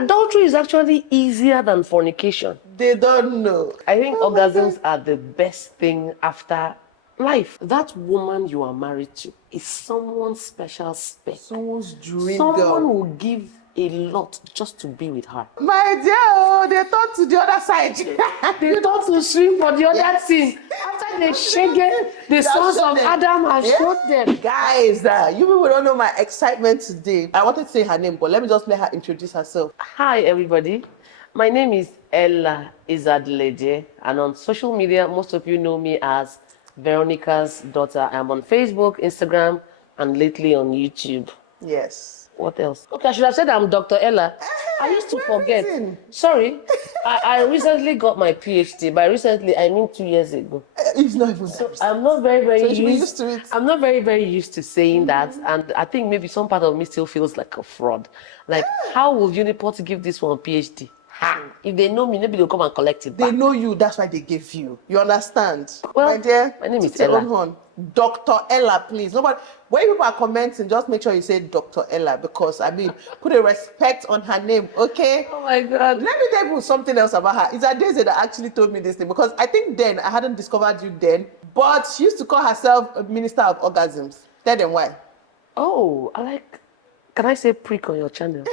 Adultery is actually easier than fornication. They don't know. I think orgasms are the best thing after life. That woman you are married to is someone's special spec. Someone's dream Someone girl. will give a lot just to be with her. My dear, they thought to the other side. They thought to swim for the other team. After they shake it, the sons of Adam have showed them. Guys, you people don't know my excitement today. I wanted to say her name, but let me just let her introduce herself. Hi, everybody. My name is Ella Izadleje, and on social media, most of you know me as Veronica's daughter. I'm on Facebook, Instagram, and lately on YouTube. Yes. What else? Okay, I should have said I'm Dr. Ella. I used to forget. Sorry. I recently got my PhD. By recently, I mean 2 years ago. It's not even so I'm not very used to it. I'm not very used to saying that, and I think maybe some part of me still feels like a fraud. Like, how will Uniport give this one PhD? If they know me, maybe they'll come and collect it back. They know you, that's why they gave you. You understand? Well, my dear, my name is Ella. Dr. Ella, please. Nobody, when people are commenting, just make sure you say Dr. Ella, because I mean, put a respect on her name, okay? Oh my God. Let me tell you something else about her. It's Daisy that actually told me this thing, because I think then, I hadn't discovered you then, but she used to call herself a minister of orgasms. Tell them why. Oh, can I say prick on your channel?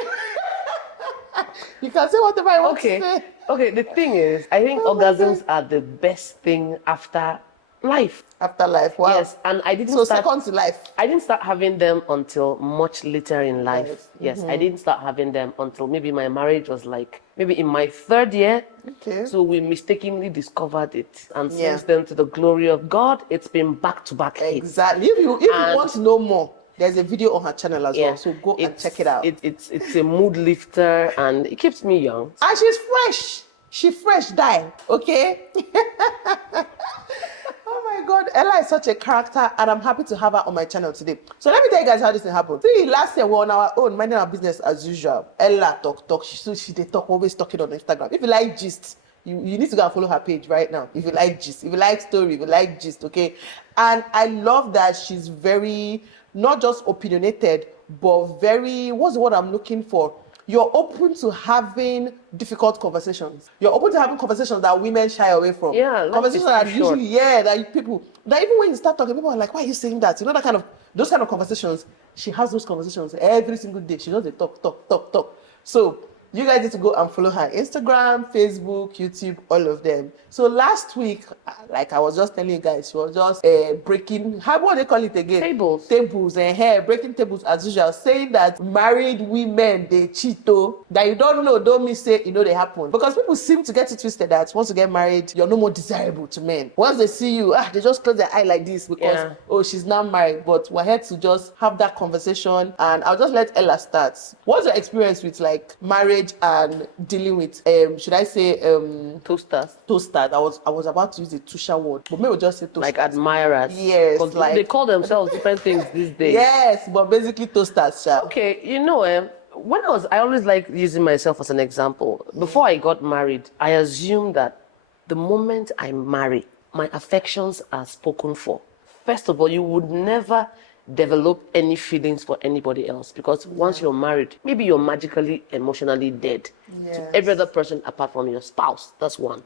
You can say whatever I want to say. Okay, the thing is, I think orgasms are the best thing after life. After life, wow. Yes, and I didn't start... second to life. I didn't start having them until much later in life. Yes, I didn't start having them until maybe my marriage was like, maybe in my 3rd year. Okay. So we mistakenly discovered it. And since then, to the glory of God, it's been back-to-back hits. Exactly. If you want to know more, there's a video on her channel as well, so go and check it out. It's a mood lifter, and it keeps me young. And she's fresh. She fresh die, okay? Oh my God, Ella is such a character, and I'm happy to have her on my channel today. So let me tell you guys how this thing happened. See, last year we were on our own, minding our business as usual. Ella talk. She they talk, always talking on Instagram. If you like gist, you need to go and follow her page right now. If you like gist, if you like story, if you like gist, okay? And I love that she's very, not just opinionated, but very, what's the word I'm looking for? You're open to having difficult conversations. You're open to having conversations that women shy away from. Yeah, conversations that usually, that people, that even when you start talking, people are like, why are you saying that? You know, those kind of conversations, she has those conversations every single day. She does talk. So you guys need to go and follow her Instagram, Facebook, YouTube, all of them. So last week, like I was just telling you guys, she was just breaking, what do they call it again? Tables and breaking tables as usual, saying that married women, they cheat though. That you don't know, don't mean say, you know, they happen. Because people seem to get it twisted that once you get married, you're no more desirable to men. Once they see you, they just close their eye like this because, oh, she's not married. But we're here to just have that conversation, and I'll just let Ella start. What's your experience with like marriage and dealing with, should I say, toasters? Toasters. I was about to use the Tusha word, but maybe we'll just say toasters. Like admirers. Yes. Like, they call themselves different things these days. Yes, but basically toasters. Okay, you know, when I always like using myself as an example. Before I got married, I assumed that the moment I marry, my affections are spoken for. First of all, you would never develop any feelings for anybody else, because once you're married, maybe you're magically emotionally dead to every other person apart from your spouse. That's one.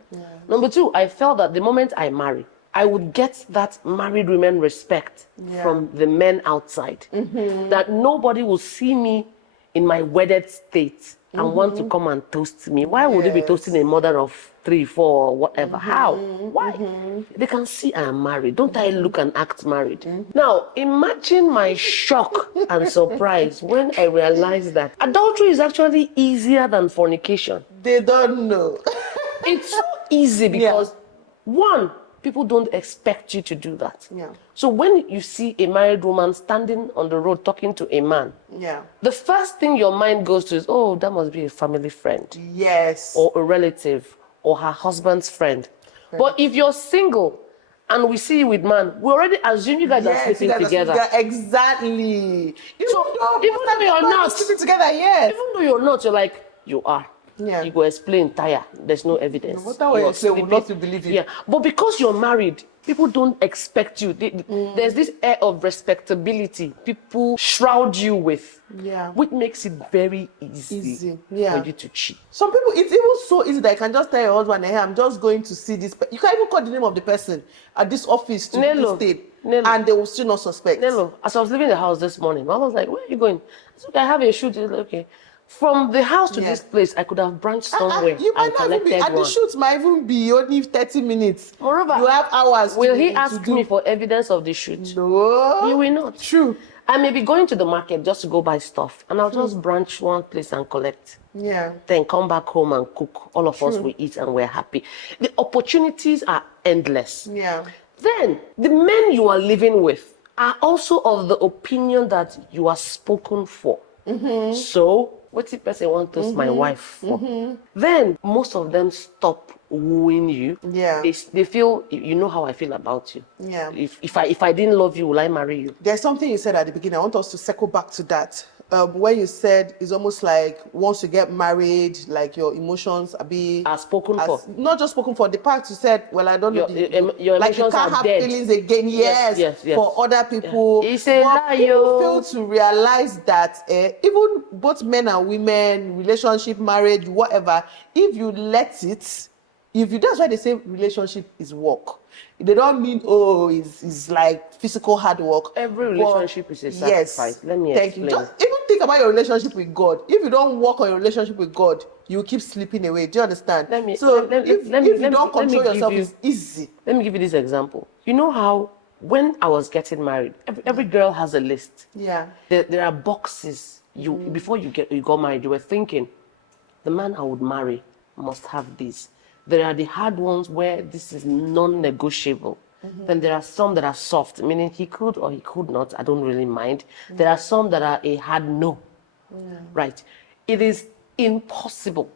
Number two, I felt that the moment I marry, I would get that married women respect from the men outside. That nobody will see me in my wedded state and want to come and toast me. Why would they be toasting a mother of 3, 4, or whatever? How? Why? They can see I am married. Don't I look and act married? Now, imagine my shock and surprise when I realized that adultery is actually easier than fornication. They don't know. It's so easy because, one, people don't expect you to do that. So when you see a married woman standing on the road talking to a man, the first thing your mind goes to is, oh, that must be a family friend. Yes. Or a relative, or her husband's friend. But if you're single and we see you with man, we already assume you guys are sleeping together. Exactly. So even though you're not sleeping together, yes. Even though you're not, you're like, you are. Yeah. You go explain, tire. There's no evidence. No matter what you say, we will sleeping. not to believe it. Yeah, but because you're married, people don't expect you. There's this air of respectability people shroud you with, Yeah. which makes it very easy, Yeah. for you to cheat. Some people, it's even so easy that you can just tell your husband, hey, I'm just going to see this. You can't even call the name of the person at this office to Nelo, stay, Nelo. and they will still not suspect. Nelo, as I was leaving the house this morning, I was like, where are you going? I said, I have a shoot. He's like, okay. From the house to this place, I could have branched somewhere You might and not even be, collected and the one. shoot might even be only 30 minutes. Moreover, you have hours. Will to, he to ask do. me for evidence of the shoot? No. He will not. True. I may be going to the market just to go buy stuff, and I'll just branch one place and collect. Yeah. Then come back home and cook. All of us will eat and we're happy. The opportunities are endless. Yeah. Then the men you are living with are also of the opinion that you are spoken for. So, what the person wants us, my wife, for? Then most of them stop wooing you. Yeah. They feel, you know how I feel about you. Yeah. If I didn't love you, will I marry you? There's something you said at the beginning. I want us to circle back to that. Where you said it's almost like once you get married, like your emotions Are spoken for. Not just spoken for. The part you said, well, I don't know. Your like you emotions can't are have dead. feelings again. Yes. Yes. For other people. It's a But lie, people yo. fail to realize that even both men and women, relationship, marriage, whatever, if you let it, that's why they say relationship is work. They don't mean it's like physical hard work. Every relationship is a sacrifice. Yes. Let me Thank explain. you. Just even think about your relationship with God. If you don't work on your relationship with God, you keep slipping away. Do you understand? If you don't control yourself, it's easy. Let me give you this example. You know how when I was getting married, every girl has a list. Yeah. There are boxes. Before you got married, you were thinking, the man I would marry must have this. There are the hard ones where this is non-negotiable. Then there are some that are soft, meaning he could or he could not. I don't really mind. There are some that are a hard no. Right. It is impossible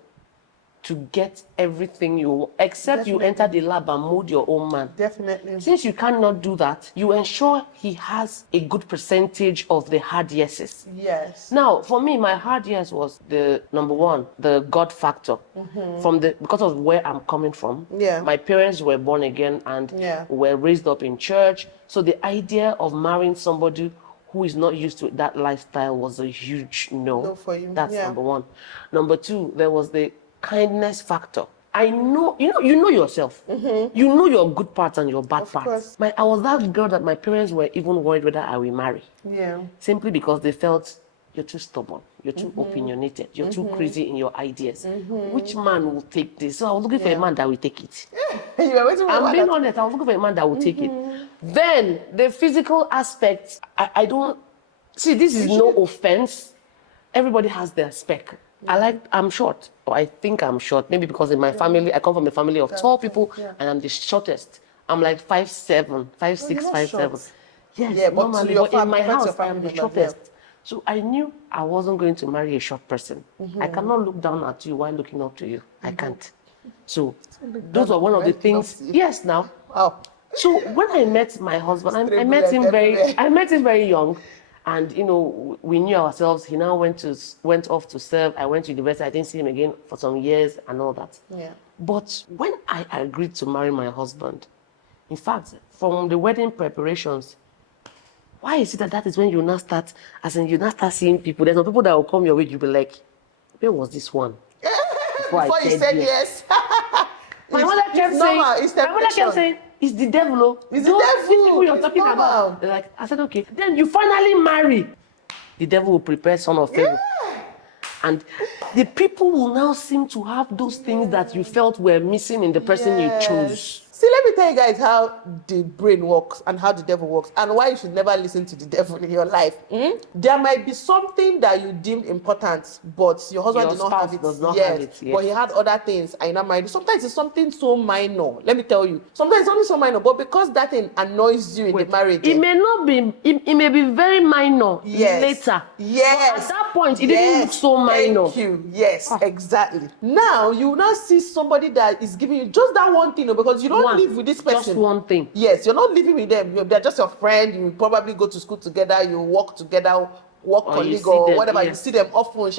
to get everything you want, except you enter the lab and mold your own man. Definitely. Since you cannot do that, you ensure he has a good percentage of the hard yeses. Yes. Now, for me, my hard yes was the number one, the God factor. Because of where I'm coming from. Yeah. My parents were born again and Yeah. were raised up in church. So the idea of marrying somebody who is not used to that lifestyle was a huge no. No for you. That's Yeah. number one. Number two, there was the kindness factor. I know, you know yourself. You know your good parts and your bad parts. course. I was that girl that my parents were even worried whether I will marry. Yeah. Simply because they felt you're too stubborn, you're too opinionated, you're too crazy in your ideas. Which man will take this? So I was looking for a man that will take it. You were waiting for I'm one being that- honest, I was looking for a man that will take it. Then the physical aspect, I don't see, this is no offense. Everybody has their spec. I'm short, or I think I'm short. Maybe because in my family, I come from a family of tall people, and I'm the shortest. I'm like 5'7", 5'6", you're not 5'7". short. Yes, Yeah, but to normally, your but in my that's your house, I am family the member, yeah. shortest. So I knew I wasn't going to marry a short person. I cannot look down at you while looking up to you. I can't. So those are one of the things. Yes, now. Wow. So when I met my husband, I met him very young, and we knew ourselves. He now went off to serve. I went to university. I didn't see him again for some years and all that. Yeah. But when I agreed to marry my husband, in fact, from the wedding preparations, why is it that is when you now start, you now start seeing people? There's some people that will come your way. You'll be like, where was this one? Before you said yes. My mother kept saying, it's the devil. Oh. It's the Those devil. people you're It's talking normal. about. They're like, I said, okay. Then you finally marry. The devil will prepare son of Pharaoh. And the people will now seem to have those things that you felt were missing in the person you chose. See, let me tell you guys how the brain works and how the devil works and why you should never listen to the devil in your life. There might be something that you deemed important, but your husband Your did not spouse have it. does not have it, yes. But he had other things and you're not married. Sometimes it's something so minor. Let me tell you. Sometimes it's something so minor, but because that thing annoys you in the marriage. It may not be, it may be very minor later. Yes. But at that point, it didn't look so minor. Thank you. Yes, exactly. Now, you now see somebody that is giving you just that one thing, because you don't live with this person. Just one thing. Yes, you're not living with them. They're just your friend. You probably go to school together. You work together. work Or you colleague see or them, whatever, yeah. you see them often,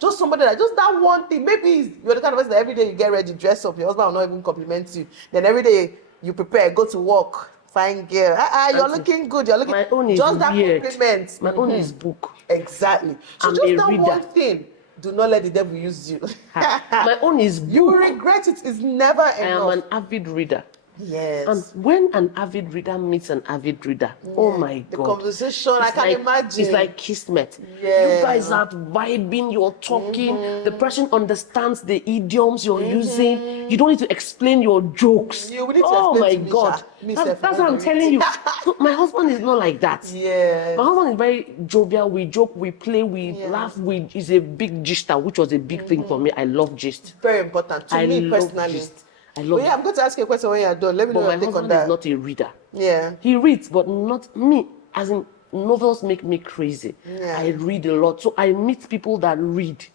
just somebody that, just that one thing. Maybe you're the kind of person that every day you get ready, dress up, your husband will not even compliment you. Then every day you prepare, go to work, fine girl. You're Auntie, looking good. You're looking. my own is Just that weird. compliment. My own is book. Exactly. So I'm just a that reader. one thing. Do not let the devil use you. My own is book. You will regret it. It's never I am enough. an avid reader. Yes. And when an avid reader meets an avid reader, oh my The God. conversation, I can imagine. It's like kismet. Yeah. You guys are vibing, you're talking. The person understands the idioms you're using. You don't need to explain your jokes. You need to oh explain my to me, God. Sha. Me That's, self, that's I what I'm won't telling read. you. So my husband is not like that. Yes. My husband is very jovial. We joke, we play, we laugh. He's a big gister, which was a big thing for me. I love gist. Very important to I me love personally. gist. I love I'm going to ask you a question when you're done. Let me know But my your take on husband is that. not a reader. Yeah. He reads, but not me. As in, novels make me crazy. Yeah. I read a lot. So I meet people that read,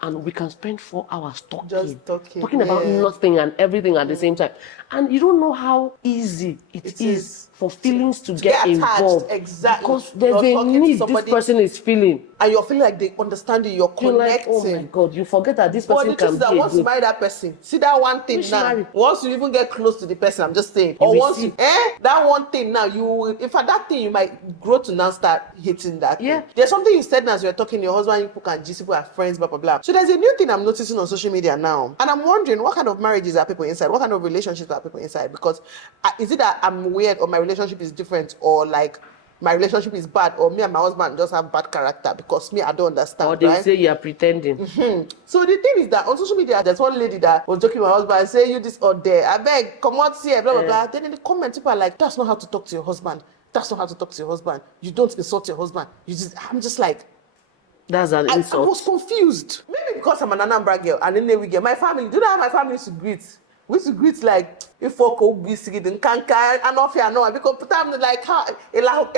and we can spend 4 hours talking. Just talking. Talking about nothing and everything at the same time. And you don't know how easy it is for feelings to get attached. involved. Exactly. Because there's You're a talking to need this somebody, person is feeling. and you're feeling like they understand you, you're You're like, connecting. oh my God, you forget that this But person the truth can is that be a once you good. marry that person, see that one thing Which now. marry? Once you even get close to the person, I'm just saying. You Or will once see. that one thing now, you will, in fact, that thing you might grow to now start hating that Yeah. thing. There's something you said now as we were talking, your husband, you can gist, people are friends, blah, blah, blah. So there's a new thing I'm noticing on social media now. And I'm wondering what kind of marriages are people inside? What kind of relationships are people inside? Because is it that I'm weird or my relationship is different, or like my relationship is bad, or me and my husband just have bad character because me, I don't understand, Or they will right? say you are pretending. So the thing is that on social media, there's one lady that was joking with my husband and say, you this or there, I beg, come out here, blah, blah, blah. Then in the comments, people are like, that's not how to talk to your husband. That's not how to talk to your husband. You don't insult your husband. I'm just like, That's an I insult. was confused. Maybe because I'm an Anambra girl and then we get my family. Do you know how my family used to greet? We used to greet like, if folk will be sick in Kanka and off here now, because I'm like, how, you know,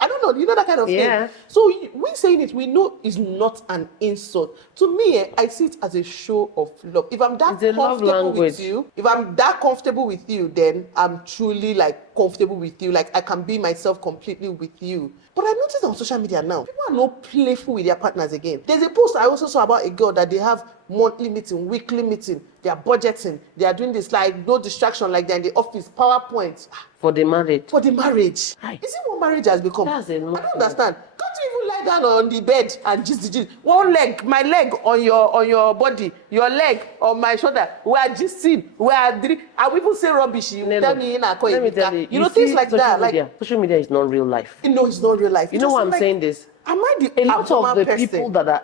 I don't know, you know that kind of Yeah. thing. So we saying it, we know it's not an insult. To me, I see it as a show of love. If I'm that It's a love comfortable with language. you, if I'm that comfortable with you, then I'm truly like comfortable with you. Like I can be myself completely with you. But I noticed on social media now, people are not playful with their partners again. There's a post I also saw about a girl that they have monthly meeting, weekly meeting, they are budgeting, they are doing this like no distraction, like they're in the office, PowerPoint. For the marriage. For the marriage. Right. Is it what marriage has become? That's a I lot. don't understand. Can't you even lie down on the bed and just one leg, my leg on your body, your leg on my shoulder. We are just seen. We are I will even say rubbish. You Nelo, tell me in a let me tell you. You know things see like social that. Media, social media is not real life. Like it's not real life. You know why I'm saying this? Am I the A lot of abnormal the person? people that are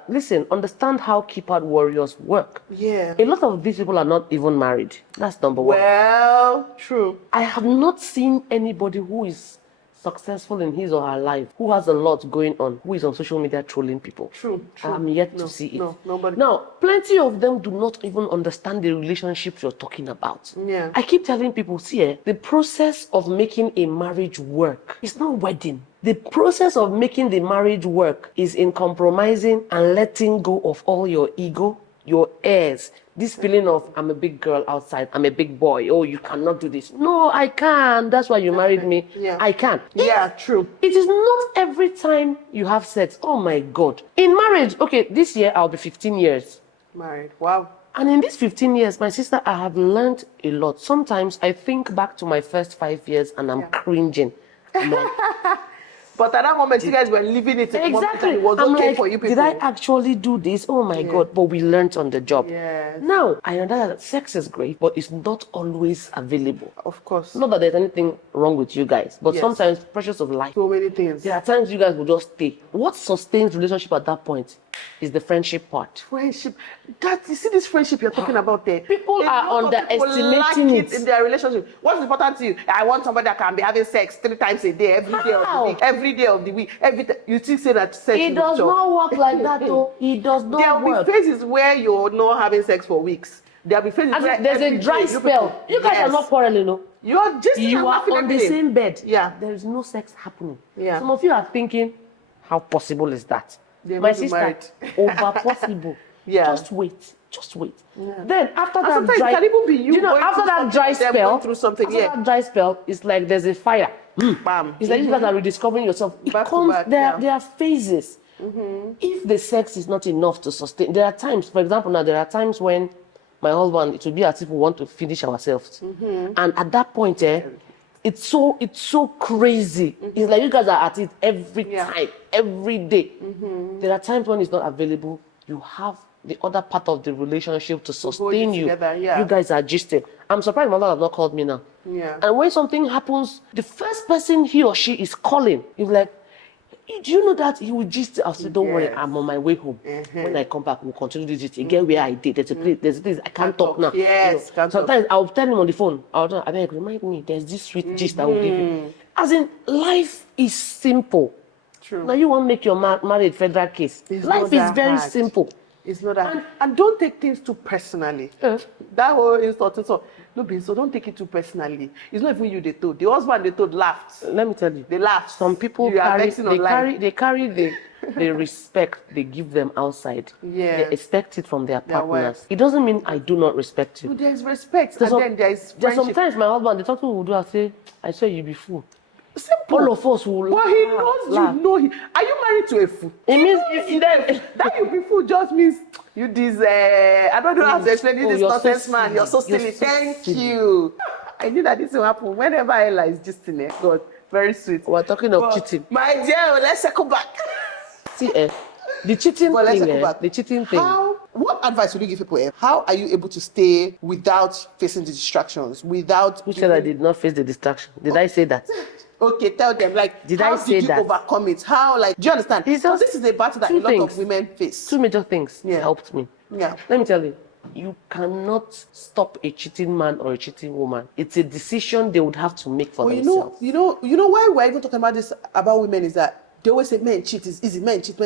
understand how keypad warriors work. Yeah. A lot of these people are not even married. That's number one. Well, true. I have not seen anybody who is successful in his or her life, who has a lot going on, who is on social media trolling people. True. I'm yet to see it. No, nobody. Now, plenty of them do not even understand the relationships you're talking about. Yeah. I keep telling people, see, the process of making a marriage work is not wedding. The process of making the marriage work is in compromising and letting go of all your ego, your airs, this feeling of I'm a big girl outside, I'm a big boy, oh, you cannot do this. No, I can. That's why you married me. Yeah. I can. Yeah, true. It is not every time you have sex. Oh my God. In marriage, okay, this year I'll be 15 years. Married. Wow. And in these 15 years, my sister, I have learned a lot. Sometimes I think back to my first 5 years and I'm cringing. I'm like, but at that moment, you guys were living it. exactly. It was I'm okay like, for you people. did I actually do this? Oh my God. But we learned on the job. Yes. Now, I understand that sex is great, but it's not always available. Of course. Not that there's anything wrong with you guys, but Yes. sometimes pressures of life. So many things. There are times you guys will just stay. What sustains relationship at that point is the friendship part. Friendship. You see this friendship you're talking about there? People A are lot of people underestimating lack it. in their relationship. What's important to you? I want somebody that can be having sex 3 times a day, every day of the How? week, every day of the week. You still say that sex It is does job. not work like that, though. It does There not will work. be phases where you're not having sex for weeks. There will be phases As where in, there's a every dry day spell. You guys are Yes. not quarreling, no? You're just You are on the same bed. Yeah. There is no sex happening. Yeah. Some of you are thinking, how possible is that? They My will be sister, married. over possible. Yeah. Just wait. Just wait. Then after And that sometimes dry, it can even be you know, going after through that something, dry them spell, going through something, after that dry spell, it's like there's a fire. Bam. It's like you guys are rediscovering yourself. It Back to comes, back, there are phases. If the sex is not enough to sustain, there are times, for example, now there are times when my husband, it will be as if we want to finish ourselves. And at that point, it's so crazy. It's like you guys are at it every time, every day. There are times when it's not available. You have the other part of the relationship to sustain you. together, yeah. You guys are gisting. I'm surprised my mother has not called me now. Yeah. And when something happens, the first person he or she is calling, he's like, do you know that he will gist? I'll say, don't worry, Yes. I'm on my way home. When I come back, we'll continue this gist. Again, where I did, there's a place, I can't talk now. Yes, can't talk. Sometimes I'll tell him on the phone, I beg, remind me, there's this sweet gist I will give you. As in, life is simple. True. Now you want to make your marriage federal case. It's Life not is that very hard. simple. It's not that. And don't take things too personally. That whole insult, so don't take it too personally. It's not even you they told. The husband they told laughed. Let me tell you. They laughed. Some people You are vexing online. they carry the respect they give them outside. Yeah. They expect it from their Their partners. wife. It doesn't mean I do not respect you. No, there is respect, There's and some- then there is There's friendship. sometimes my husband, the talking will do, I say, I swear you be fool. Simple. All of us will But he knows laugh. you know he. Are you married to a fool? It means knows if then that you be fool just means you this. I don't know how to explain it. This you're so nonsense man. silly. You're so You're silly. so Thank silly. you. I knew that this will happen whenever Ella is just in there. God, very sweet. we're talking of But, cheating. my dear, let's circle back. See, the cheating But let's thing, circle back. the cheating thing. What advice would you give people? How are you able to stay without facing the distractions? Without Who said I did not face the distraction? Did I say that? Okay, tell them like Did how I say did you that? overcome it? How like do you understand? It's Because just this is a battle that a two lot of things. women face. Two major things Yeah. helped me. Yeah. Let me tell you, you cannot stop a cheating man or a cheating woman. It's a decision they would have to make for Well, themselves. you know why we're even talking about this about women is that they always say men cheat is easy, men cheat.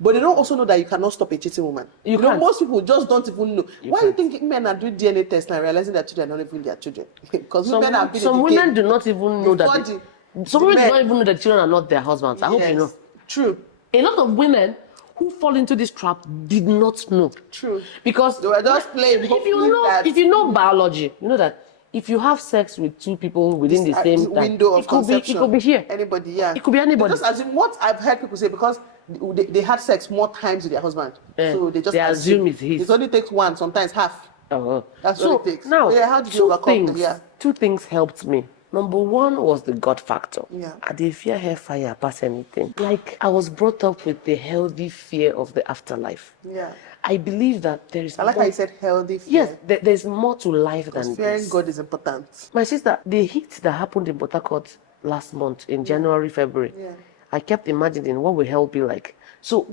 But they don't also know that you cannot stop a cheating woman. You know, can't. most people just don't even know. Why do you think men are doing DNA tests and realizing that children are not even their children? Because women have been Some in the women game do not even know before that. the Some women do men. not even know that children are not their husbands. I hope you Yes. know. True. A lot of women who fall into this trap did not know. True. Because They were just playing, if you know biology, you know that if you have sex with two people within the same time, window of it could conception. be here. Anybody, yeah. It could be anybody. Because as in what I've heard people say, because they had sex more times with their husband, Yeah. so they just They assume it's his. It only takes one, sometimes half. Uh-huh. That's so what it takes. now, Yeah, how did you overcome them? Yeah. two things helped me. Number one was the God factor. Yeah. I did fear hellfire past anything. Like I was brought up with the healthy fear of the afterlife. Yeah. I believe that there is I like more, how you said healthy fear. yes, there's more to life than Fearing this. God is important. My sister, the heat that happened in Port Harcourt last month in January, February, Yeah. I kept imagining what will hell be like. So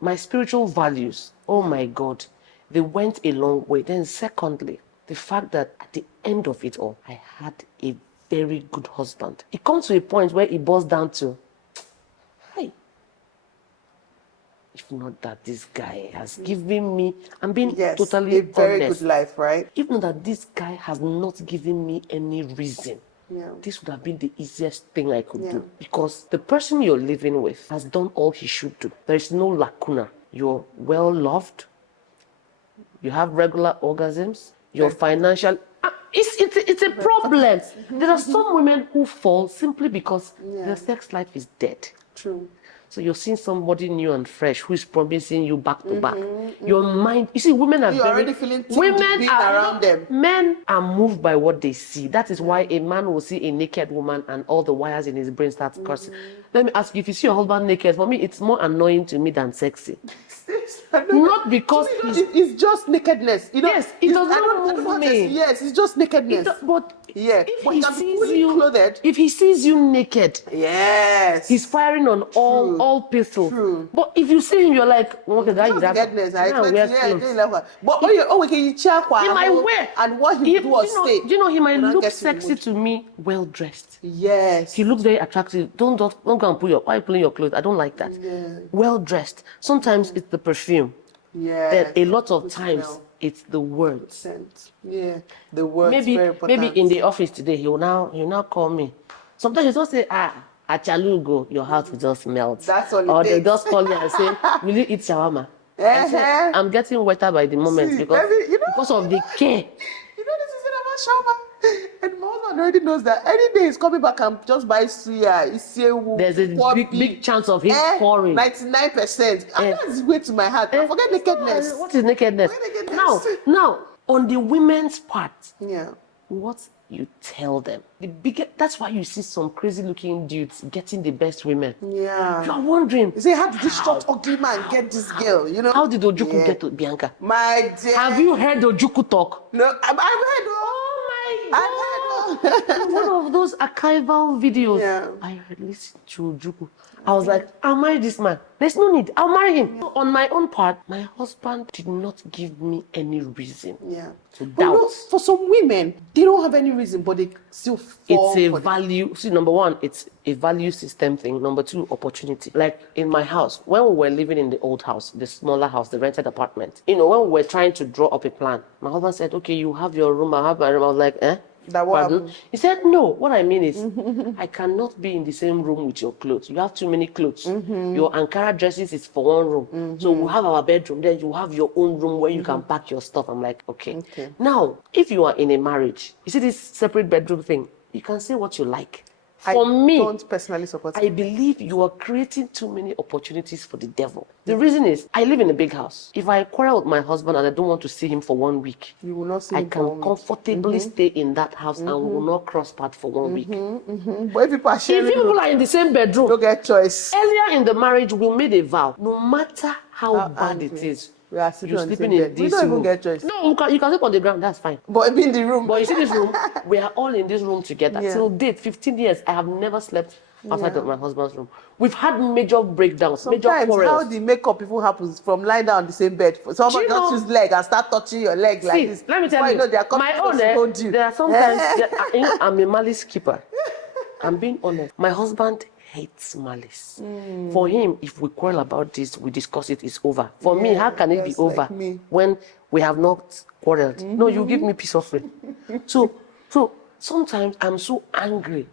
my spiritual values, oh my God, they went a long way. Then secondly, the fact that at the end of it all, I had a very good husband. It comes to a point where it boils down to, hey, if not that this guy has given me, I'm being Yes. totally a very honest. good life, right? Even that this guy has not given me any reason, Yeah. this would have been the easiest thing I could Yeah. do. Because the person you're living with has done all he should do. There is no lacuna. You're well loved. You have regular orgasms. You're financial. It's a problem. There are some women who fall simply because their sex life is dead. True. So you're seeing somebody new and fresh who is promising you back to back. Your mind, you see, women are You're very, already feeling ticked women being are around them. Men are moved by what they see. That is why a man will see a naked woman and all the wires in his brain start cursing. Let me ask you, if you see your husband naked, for me, it's more annoying to me than sexy. Not because To me, it's just nakedness. You know, Yes, it does I don't not know move how to me. say- Yes, it's just nakedness. but Yeah, if but he you can be sees fully you, clothed. if he sees you naked, Yes. he's firing on all pistols. True. But if you see him, you're like, okay, guy, just nakedness. I now expect wear yeah, clothes. they love her. But okay, you check He might wear, and what he do or stay. do you know he might Will not look get in the sexy mood. to me, well dressed. Yes. He looks very attractive. Don't go and put why are you pulling your clothes? I don't like that. Yeah. Well dressed. Sometimes it's the perfume. Yeah. Then a lot of Good times smell. it's the words. Scent. Yeah. The words Maybe very important. maybe in the office today he'll now call me. Sometimes you just say, Achalugo, your house will just melt. That's all it Or they takes. just call you and say, will you eat shawarma? I said, I'm getting wetter by the moment See, because, maybe, because of the care. You know this is about shower. And my husband already knows that any day he's coming back and just buy suya, There's a big chance of him pouring. 99%. And that's way to my heart. Forget nakedness. What is nakedness? Forget nakedness. Now, on the women's part, Yeah. what you tell them, that's why you see some crazy looking dudes getting the best women. Yeah. You're wondering, You say, how did this short ugly man get this girl? You know? how did Ojuku get to Bianca? My dear. Have you heard Ojuku talk? No, I've heard. Oh my I've heard. God! One of those archival videos. Yeah. I listened to Ojuku. I was like, I'll marry this man. There's no need. I'll marry him. Yeah. On my own part, my husband did not give me any reason to doubt. You know, for some women, they don't have any reason, but they still fall It's a value. See, number one, it's a value system thing. Number two, opportunity. Like in my house, when we were living in the old house, the smaller house, the rented apartment, when we were trying to draw up a plan, my husband said, okay, you have your room, I have my room. I was like, That what happened? He said, no, what I mean is, I cannot be in the same room with your clothes. You have too many clothes. Your Ankara dresses is for one room. So we'll have our bedroom, then you have your own room where you can pack your stuff. I'm like, okay. Now, if you are in a marriage, you see this separate bedroom thing, you can say what you like. For me, I don't personally support it. I believe you are creating too many opportunities for the devil. The reason is, I live in a big house. If I quarrel with my husband and I don't want to see him for 1 week, you will not see I him can for 1 week. comfortably stay in that house and will not cross path for 1 week. But if people are sharing, If people are in the same bedroom, don't get choice. earlier in the marriage, we made a vow. No matter how bad it is, we are sleeping you're on the sleeping same in bed. this We don't room. even get choice. No, you can sleep on the ground. That's fine. But be in the room. But you see this room, we are all in this room together. Yeah. Till date, 15 years, I have never slept outside of my husband's room. We've had major breakdowns, major Sometimes quarrels. how the makeup even happens from lying down on the same bed. Someone just use leg and start touching your leg like this. Let me tell you, they are my own, there are sometimes, I'm a malice keeper. I'm being honest. My husband hates malice. For him, if we quarrel about this, we discuss it, it's over. For me, how can it be over when we have not quarreled? No, you give me peace offering. So sometimes I'm so angry.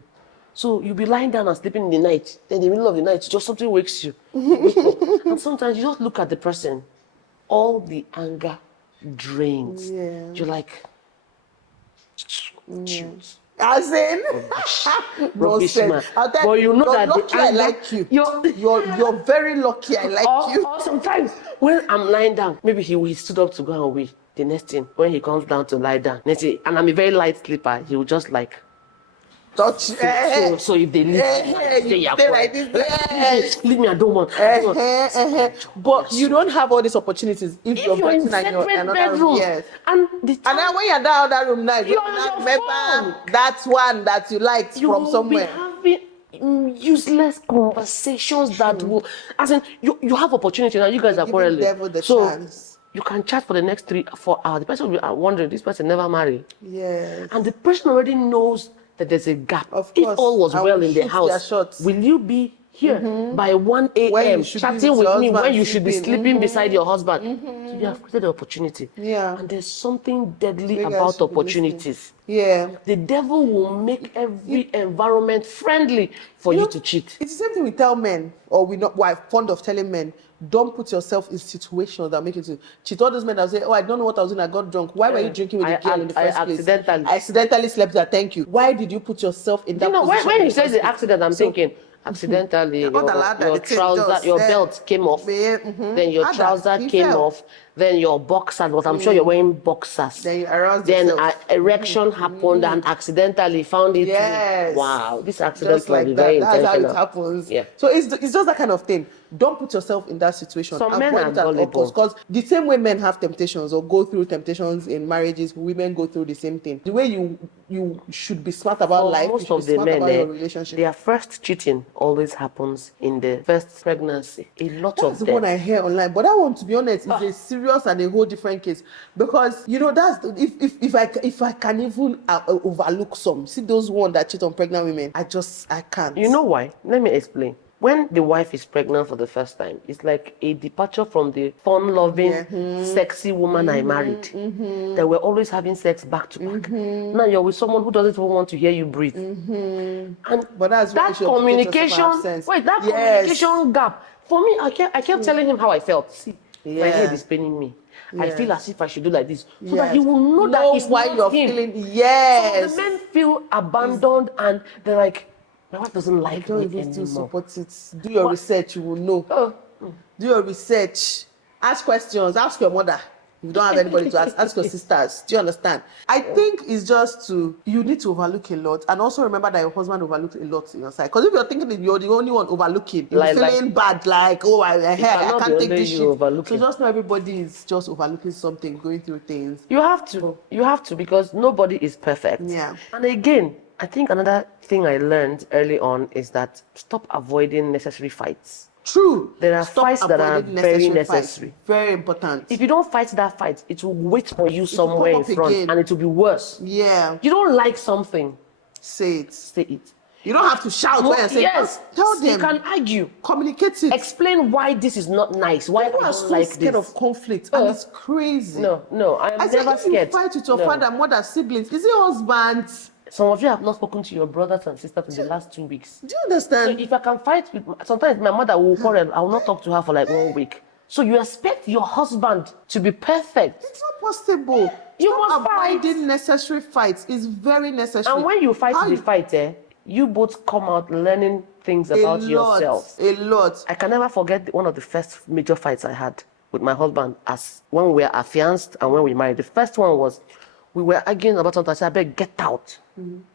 So you'll be lying down and sleeping in the night. Then in the middle of the night, just something wakes you. And sometimes you just look at the person, all the anger drains. You're like, as in, rubbish man. But you know that lucky the anger, I like you. You're very lucky I like you. Or sometimes when I'm lying down, maybe he stood up to go and wee. The next thing, when he comes down to lie down, next thing, and I'm a very light sleeper, he will just like touch. So if they leave, stay like this. Leave me, I don't want. But you don't have all these opportunities if you're in in another room. Yes. And then when you're down that room now, you remember that one that you liked from somewhere. Be having useless conversations that will, as in, you have opportunity now. You guys are quarreling. Chance. You can chat for the next 3-4 hours. The person will be wondering, this person never married. Yes. And the person already knows that there's a gap. Of if course. all was well in the house, will you be here by 1 a.m. chatting with me when you should be sleeping beside your husband? So you have created an opportunity. Yeah. And there's something deadly about opportunities. Yeah. The devil will make every environment friendly for you to cheat. It's the same thing we tell men, or we're fond of telling men, don't put yourself in situations that make you to cheat. All those men that say, oh, I don't know what I was doing, I got drunk. Why were you drinking with the girl in the first place? I accidentally slept there, thank you. Why did you put yourself in that position? When you say the accident, I'm thinking, accidentally, your belt came off, then your trouser came off, then your boxers, but I'm sure you're wearing boxers. Then you aroused Then yourself. erection happened and accidentally found it. Yes. Wow, this accident Just like be that. very That's how intentional. it happens. Yeah. So it's just that kind of thing. Don't put yourself in that situation. Some men are gullible. Because the same way men have temptations or go through temptations in marriages, women go through the same thing. The way you should be smart about life, most you should of be the smart about your men, relationship. their first cheating always happens in the first pregnancy. A lot That's of the them. one I hear online. But that one, to be honest, is a serious and a whole different case. Because that's if I can even overlook some. See those ones that cheat on pregnant women. I can't. You know why? Let me explain. When the wife is pregnant for the first time, it's like a departure from the fun-loving, sexy woman I married. That we're always having sex back to back. Now you're with someone who doesn't even want to hear you breathe. And but that's that communication, communication gap. For me, I kept telling him how I felt. See, My head is Yeah. paining me. I Yes. feel as if I should do like this. So that Yes. he will know that it's why not you're him. feeling. Some of Yes. the men feel abandoned and they're like, my wife doesn't like Don't me even still anymore. support it. Do your What? research, you will know. Oh, Do your research. Ask questions. Ask your mother. If you don't have anybody to ask your sisters. Do you understand? I think it's just you need to overlook a lot. And also remember that your husband overlooks a lot in your side. Because if you're thinking that you're the only one overlooking, you'll be feeling bad, like, oh, I cannot can't be take only this you shit. overlooking. So just know everybody is just overlooking something, going through things. You have to because nobody is perfect. Yeah. And again, I think another thing I learned early on is that stop avoiding necessary fights. True. There are Stop fights that are avoiding very fights. necessary. Very important. If you don't fight that fight, it will wait for you will somewhere in pop up front again. and it will be worse. Yeah. You don't like something, Say it. say it. You don't have to shout when you're saying, Yes, tell them. you can argue. Communicate it. Explain why this is not nice. Why People I are don't so like scared this. of conflict, and it's crazy. No, I am I said, never if scared. you fight with your No. father, mother, siblings, is it husband? Some of you have not spoken to your brothers and sisters in the last 2 weeks. Do you So understand? if I can fight with, sometimes my mother will quarrel. I will not talk to her for like 1 week. So you expect your husband to be perfect. It's not possible. You Stop must fight. avoiding necessary fights. It's very necessary. And when you fight How the fight, you both come out learning things about yourself. A lot. I can never forget one of the first major fights I had with my husband as when we were affianced and when we married. The first one was we were arguing about something. I said, I beg, get out.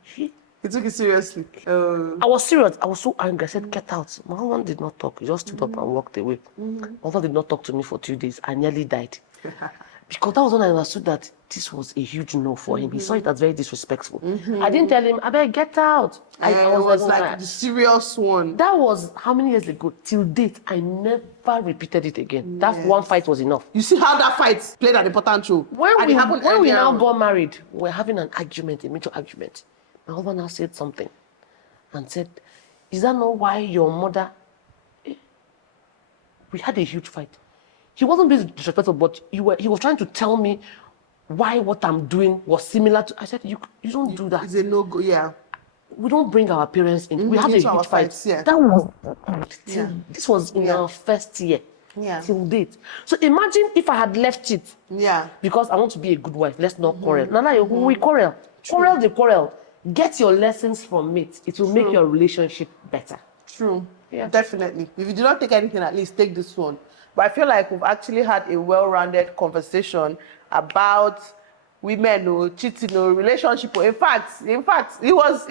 He took it seriously. I was serious. I was so angry. I said, get out. My husband did not talk. He just stood up and walked away. My husband did not talk to me for 2 days. I nearly died. Because that was when I understood that this was a huge no for him. He saw it as very disrespectful. I didn't tell him, I beg, get out. I was like the serious one. That was how many years ago? Till date, I never repeated it again. That one fight was enough. You see how that fight played an important role? When we now got married, we were having an argument, a major argument. My husband now said something and said, is that not why your mother... We had a huge fight. He wasn't being disrespectful, but he was trying to tell me why what I'm doing was similar to... I said, you don't do that. It's a no-go, yeah. We don't bring our parents in. We had a Into our huge fight. fights, yeah. That was... This was in our first year. Yeah. Till date. So imagine if I had left it. Yeah. Because I want to be a good wife. Let's not quarrel. Now, we quarrel. Quarrel the quarrel. Get your lessons from it. It will make your relationship better. True. Yeah. Definitely. If you do not take anything, at least take this one. But I feel like we've actually had a well-rounded conversation about women cheating relationship. In fact, it was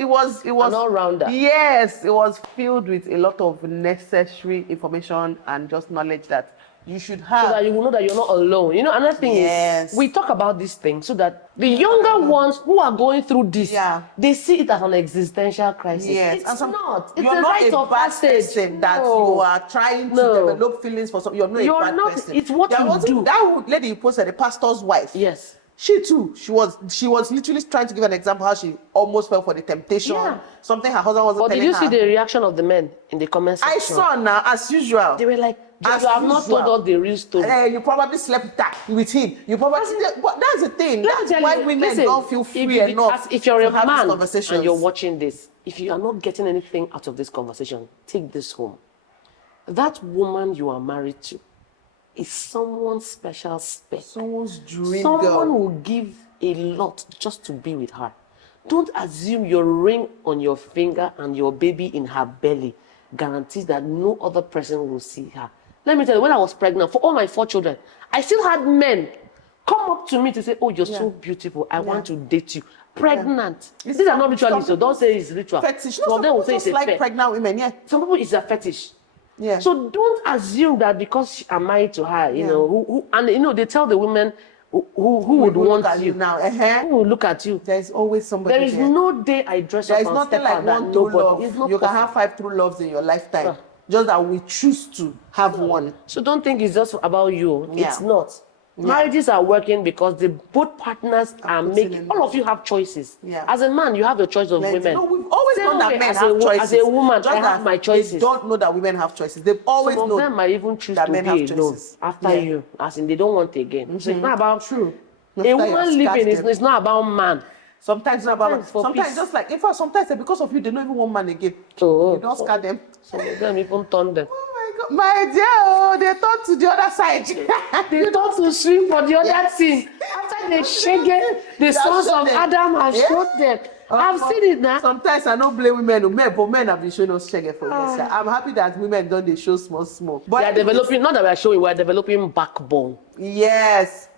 An all-rounder. Yes, it was filled with a lot of necessary information and just knowledge that you should have. So that you will know that you're not alone. You know, another thing is we talk about this thing so that the younger ones who are going through this, they see it as an existential crisis. Yes, It's not. It's you're a not rite a of bad passage. person that you are trying to develop feelings for something. You're not a bad person. It's what you do. That lady you posted, the pastor's wife. Yes. She too. She was literally trying to give an example how she almost fell for the temptation. Yeah. Something her husband wasn't But telling did you her. see the reaction of the men in the comment section? I saw now, as usual. They were like, you As have not usual. told us the real story. You probably slept with him. You probably. But that's the thing. That's why women don't feel free enough. If you're a to have these man conversations. and you're watching this, if you are not getting anything out of this conversation, take this home. That woman you are married to is someone's special spec. Someone's dream Someone girl. will give a lot just to be with her. Don't assume your ring on your finger and your baby in her belly guarantees that no other person will see her. Let me tell you, when I was pregnant, for all my 4 children, I still had men come up to me to say, oh, you're so beautiful. I want to date you. Pregnant. These are not rituals, so don't say it's ritual. Fetish. Some of them will say it's a like fetish. pregnant women, yeah. Some people it's a fetish. Yeah. So don't assume that because I'm married to her, you know, and they tell the women who would look want at you now. who will look at you. There's always somebody There is no day I dress There up is and nothing step like out that one true nobody. It's love. not You can possible. have 5 true loves in your lifetime. Just that we choose to have one. So don't think it's just about you. Yeah. It's not. Marriages are working because the both partners are putting making. in All of you have choices. Yeah. As a man, you have a choice of women. No, we've always Same known that way men as have choices. As a woman, Just I have that my choices. They don't know that women have choices. They've always Some of known them might even choose that to men be have alone choices. after you, as in they don't want again. So it's not about True. A After you woman have living scarred is them. it's not about man. Sometimes it's not about. for Sometimes peace. just like because of you, they don't even want man again. So You don't scare them. some of them even turn them. Oh my God, my dear, oh, they turn to the other side. They thought to swim for the other team. After they shake it, the sons of Adam have showed them. I've seen it now. Sometimes I don't blame women, but men have been showing us shege for years. I'm happy that women don't they show small. But They are developing, not that we are showing, we are developing backbone. yes.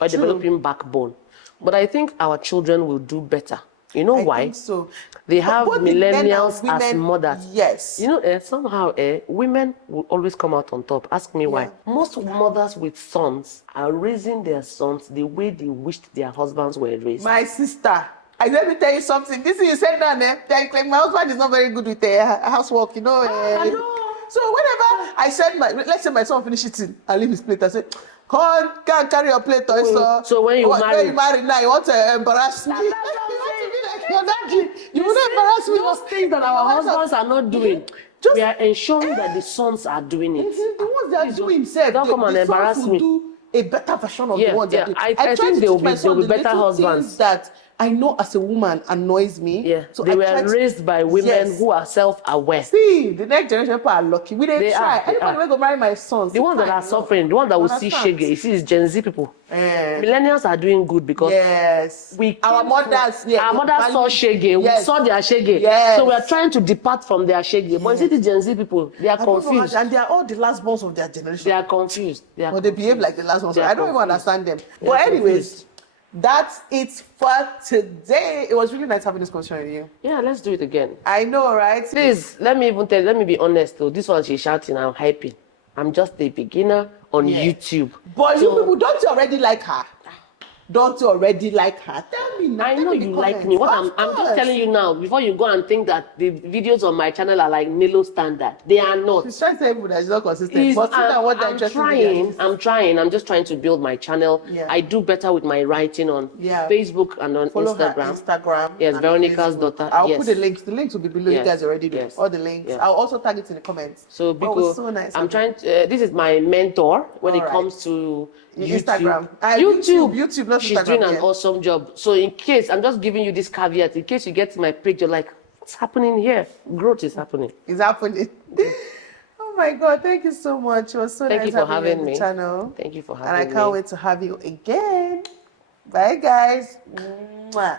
We're developing backbone. But I think our children will do better. You know why? I think so. They have Both the men and millennials as women, mothers. yes. You know, somehow women will always come out on top. Ask me why. Most mothers with sons are raising their sons the way they wished their husbands were raised. My sister, let me tell you something. This is you said that, like my husband is not very good with housework, you know. I know. So whenever I said let's say my son finish eating and leave his plate, I say, come and carry your plate. So when you marry now, you want to embarrass me. You will not embarrass me. Those things that our husbands are not doing, we are ensuring that the sons are doing it. The ones that are doing himself, don't come and embarrass me. Do a better version of the ones that do. I think they will be better husbands. That I know as a woman annoys me. Yeah, so they were raised by women who are self-aware. See, the next generation people are lucky. We didn't try. Anybody will go marry my sons. The ones that are suffering, the ones that will see shege, you see, is Gen Z people. Millennials are doing good because our mothers saw shege, we saw their shege. So we are trying to depart from their shege. But you see the Gen Z people, they are confused. And they are all the last borns of their generation. They are confused. But they behave like the last ones. I don't even understand them. But anyways, that's it for today. It was really nice having this conversation with you. Yeah, let's do it again. I know, right? Please, let me be honest though. This one she's shouting, I'm hyping. I'm just a beginner on YouTube. But you people, don't you already like her? Don't you already like her? Tell me now. I know you like me. What I'm just telling you now, before you go and think that the videos on my channel are like Nelo standard. They are not. She's trying to say that it's not consistent. But I'm trying. I'm just trying to build my channel. Yeah. I do better with my writing on Facebook and on Instagram. Yes, Veronica's daughter. I'll put the links. The links will be below. You guys already do all the links. I'll also tag it in the comments. So because so nice. I'm trying to, this is my mentor when it comes to Instagram. YouTube. She's doing an awesome job. So in case, I'm just giving you this caveat, in case you get to my page, you're like, what's happening here? Growth is happening. It's happening. Oh my God, thank you so much. It was so nice having you on the channel. Thank you for having me. And I can't wait to have you again. Bye guys. Mwah.